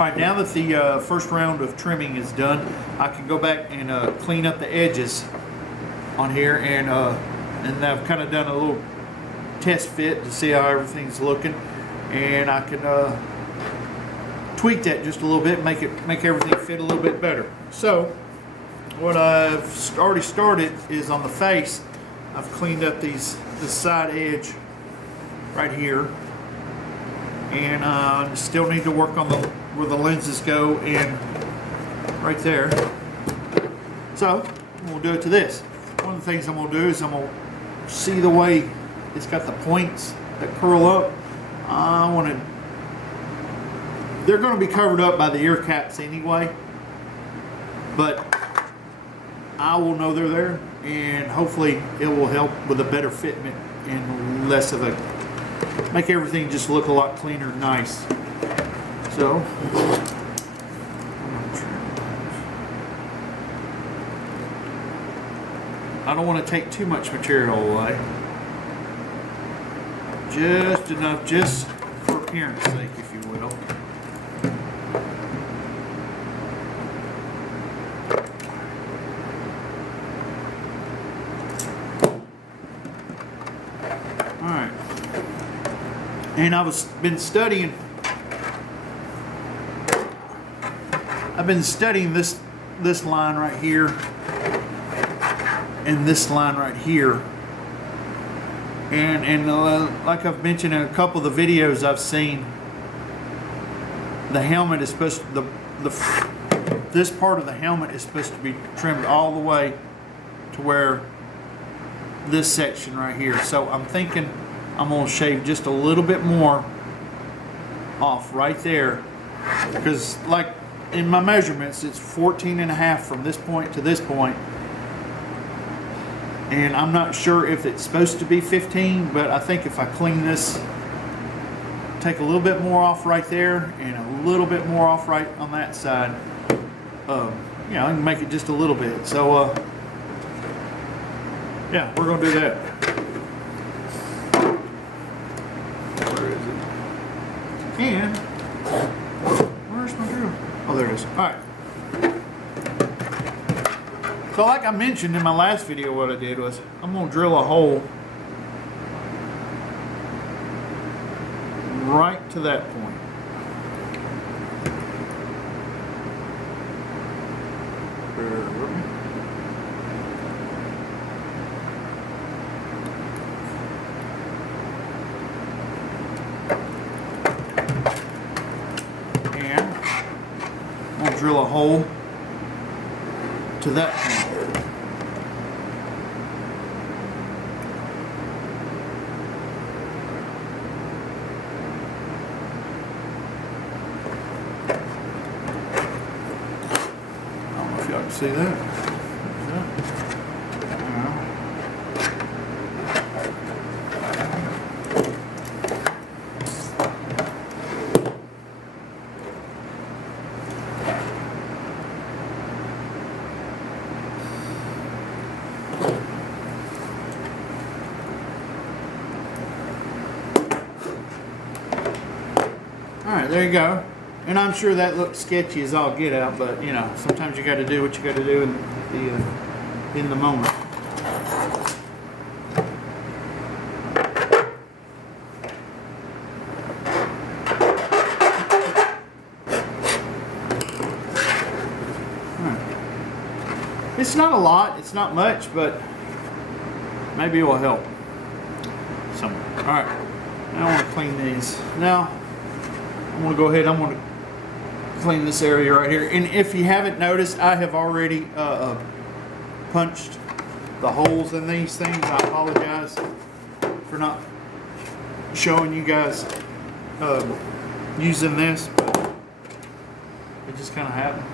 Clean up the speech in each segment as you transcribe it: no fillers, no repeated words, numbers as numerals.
Alright, now that the first round of trimming is done, I can go back and clean up the edges on here, and I've kind of done a little test fit to see how everything's looking, and I can tweak that just a little bit, make everything fit a little bit better. So what I've already started is on the face. I've cleaned up this side edge right here, and still need to work on where the lenses go in right there. So we'll do it to this. One of the things I'm going to do is I'm going to see the way it's got the points that curl up. They're going to be covered up by the ear caps anyway, but I will know they're there, and hopefully it will help with a better fitment and less of a, make everything just look a lot cleaner and nice. So I don't want to take too much material away, just enough, just for appearance sake, if you will. Alright, and I've been studying this line right here and this line right here, and like I've mentioned in a couple of the videos I've seen, the helmet is supposed to, this part of the helmet is supposed to be trimmed all the way to where this section right here. So I'm thinking I'm going to shave just a little bit more off right there, because like in my measurements it's 14.5 from this point to this point, and I'm not sure if it's supposed to be 15, but I think if I clean this, take a little bit more off right there and a little bit more off right on that side, you know, I can make it just a little bit. So yeah, we're gonna do that. Where is it? And where's my drill? Oh, there it is. All right. So like I mentioned in my last video, what I did was I'm gonna drill a hole right to that point. And I'm gonna drill a hole to that point. See that? Alright, there you go. And I'm sure that looks sketchy as all get out, but you know, sometimes you got to do what you got to do in the moment. It's not a lot, it's not much, but maybe it will help. So, all right, now I want to clean these. Now I'm going to go ahead. I'm going to clean this area right here. And if you haven't noticed, I have already punched the holes in these things. I apologize for not showing you guys using this, but it just kind of happened.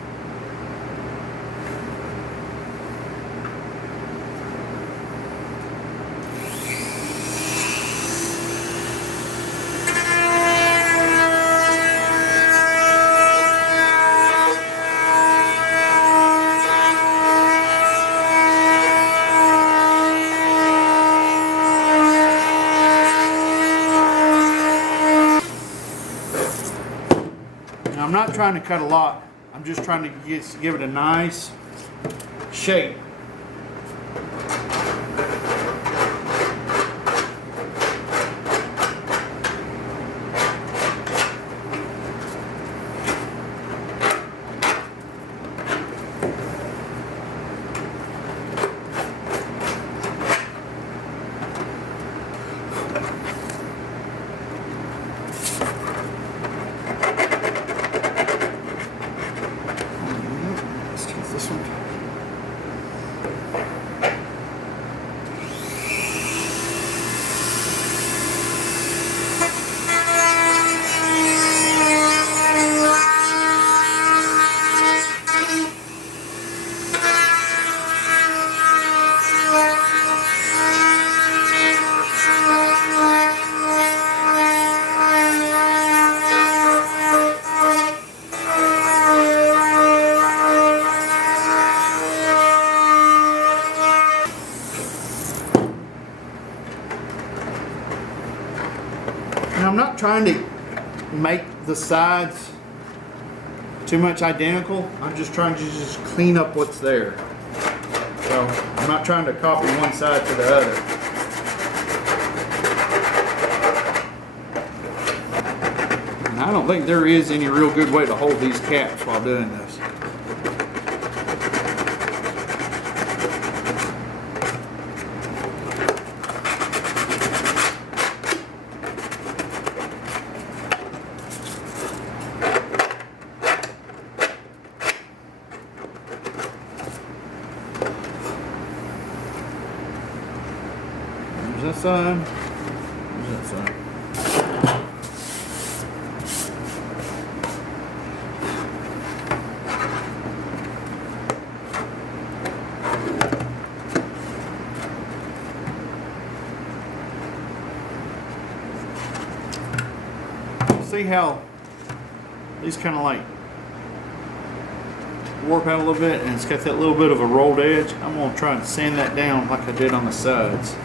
not trying to cut a lot. I'm just trying to give it a nice shape. Now I'm not trying to make the sides too much identical. I'm just trying to just clean up what's there. So I'm not trying to copy one side to the other. And I don't think there is any real good way to hold these caps while doing this. There's that side. There's that side. See how these kind of like warp out a little bit, and it's got that little bit of a rolled edge. I'm going to try and sand that down like I did on the sides.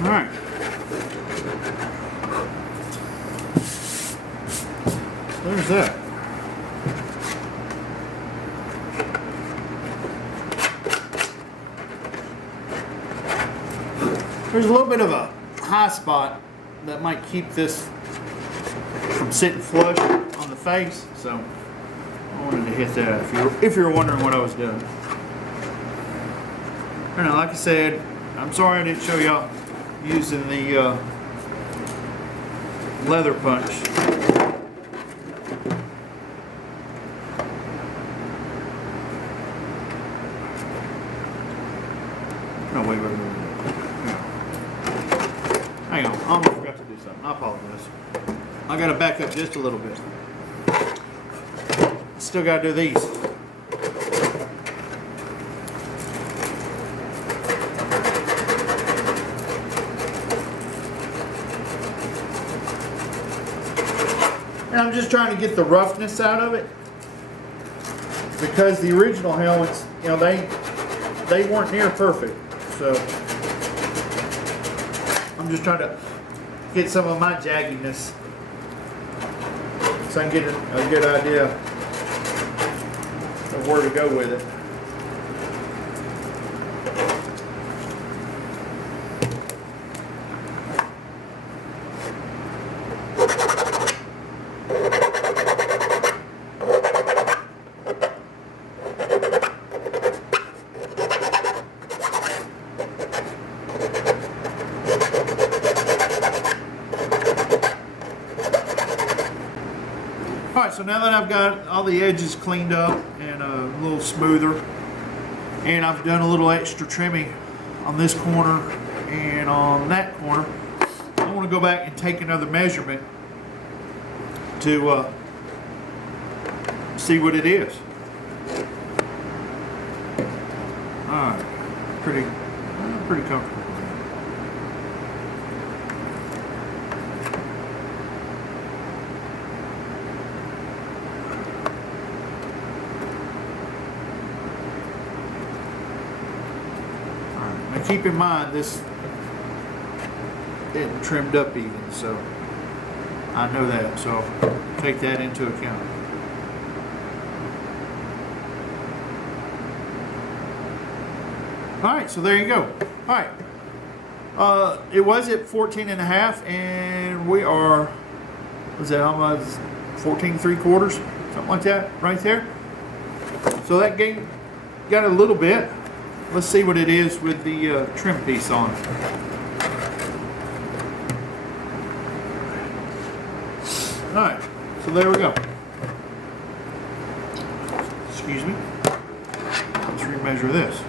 Alright. There's that. There's a little bit of a high spot that might keep this from sitting flush on the face, so I wanted to hit that if you're wondering what I was doing. Alright, like I said, I'm sorry I didn't show y'all using the leather punch. No, wait. Hang on, I almost forgot to do something. I apologize. I gotta back up just a little bit. Still gotta do these. And I'm just trying to get the roughness out of it, because the original helmets, you know, they weren't near perfect. So I'm just trying to get some of my jagginess so I can get a good idea of where to go with it. Alright, so now that I've got all the edges cleaned up and a little smoother, and I've done a little extra trimming on this corner and on that corner, I want to go back and take another measurement to see what it is. Alright, pretty comfortable. Alright, now keep in mind this isn't trimmed up even, so I know that, so take that into account. Alright, so there you go. Alright. It was at 14 and a half, and we are, what was that, almost 14 3/4, something like that, right there. So that got a little bit. Let's see what it is with the trim piece on. Alright, so there we go. Excuse me. Let's remeasure this.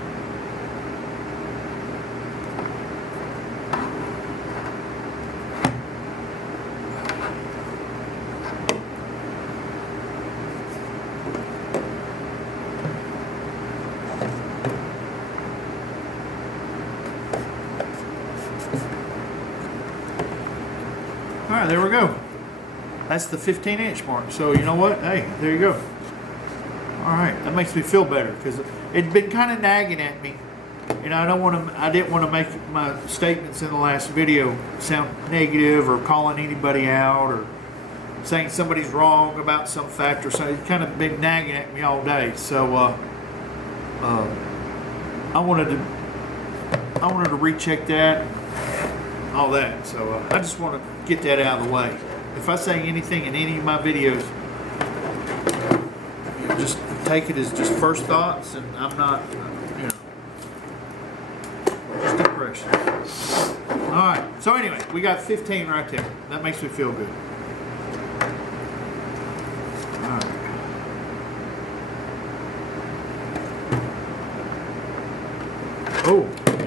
Alright, there we go. That's the 15-inch mark. So you know what? Hey, there you go. Alright, that makes me feel better because it'd been kind of nagging at me. And I didn't want to make my statements in the last video sound negative or calling anybody out or saying somebody's wrong about some fact or something. It's kind of been nagging at me all day. So I wanted to recheck that, all that. So I just want to get that out of the way. If I say anything in any of my videos, just take it as just first thoughts, and I'm not, just impressions. All right. So anyway, we got 15 right there. That makes me feel good. All right. Oh, you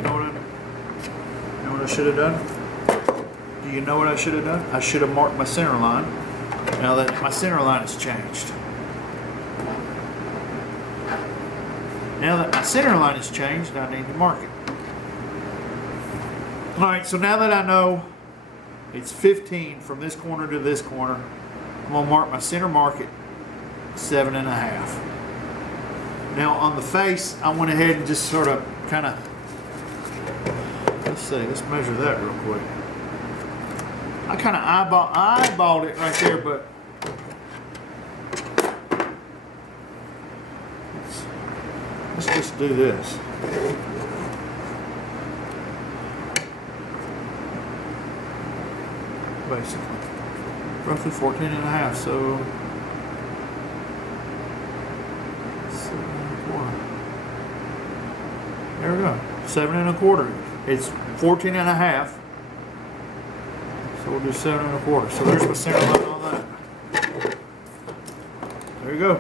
know what I should have done? Do you know what I should have done? I should have marked my center line. Now that my center line has changed. Now that my center line has changed, I need to mark it. Alright, so now that I know it's 15 from this corner to this corner, I'm going to mark my center mark at 7.5. Now on the face, I went ahead and just sort of kind of, let's measure that real quick. I kind of eyeballed it right there, but let's just do this. Basically, roughly 14 and a half, so 7.25. There we go, 7.25. It's 14 and a half. So we'll do 7.25. So there's my center line on that. There you go.